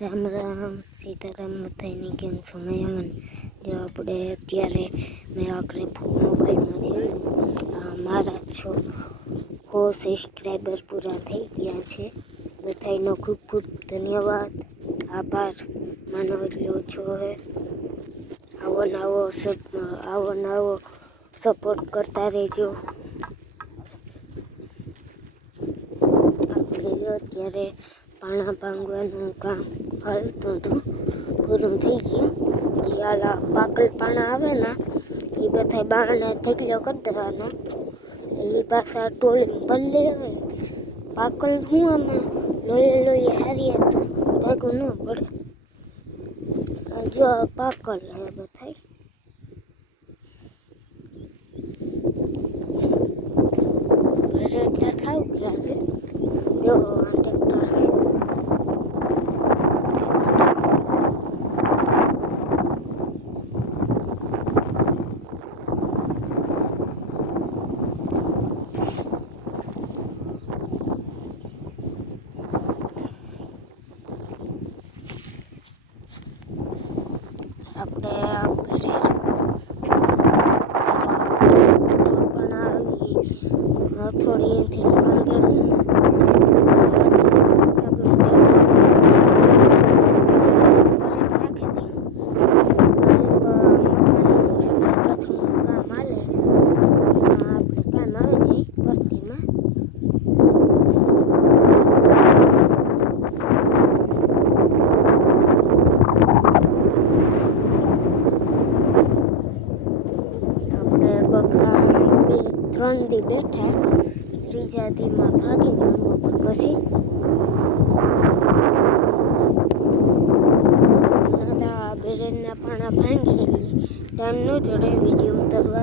રામ રામ સીતારામ બધાની કેમ છો મયામન જો આપણે અત્યારે મેં આગળ મોબાઈલમાં જોયું મારા 100 સબસ્ક્રાઈબર પૂરા થઈ ગયા છે. બધાનો ખૂબ ખૂબ ધન્યવાદ, આભાર માનો એટલો ઓછો હે. આવો નવો સપોર્ટ કરતા રહેજો. આપણે અત્યારે પાણા ભાંગવાનું કામ હાલતું હતું, પૂરું થઈ ગયું. આલા પાકલ પાણા આવે ને એ બધા બારણે ઢગલો કરી દેવાનો, એ પાછા ટોળીમાં પલ્લે આવે. પાકલ હું આમાં લોહી હારીએ તો ભેગું ન પડે. જો પાકલ હે બધા ભરેટા થાવ ગયા છે. જો આ ટ્રેક્ટર છે. આપણે પણ આવી હથોડીએથી ભાંગે બકરા 2-3 દી બેઠા, ત્રીજા દીમાં ભાગી ગયા. પણ પછી બેરેનના પાણા ભાંગી ટાઈમ ન જોડે વિડીયો ઉતારવા.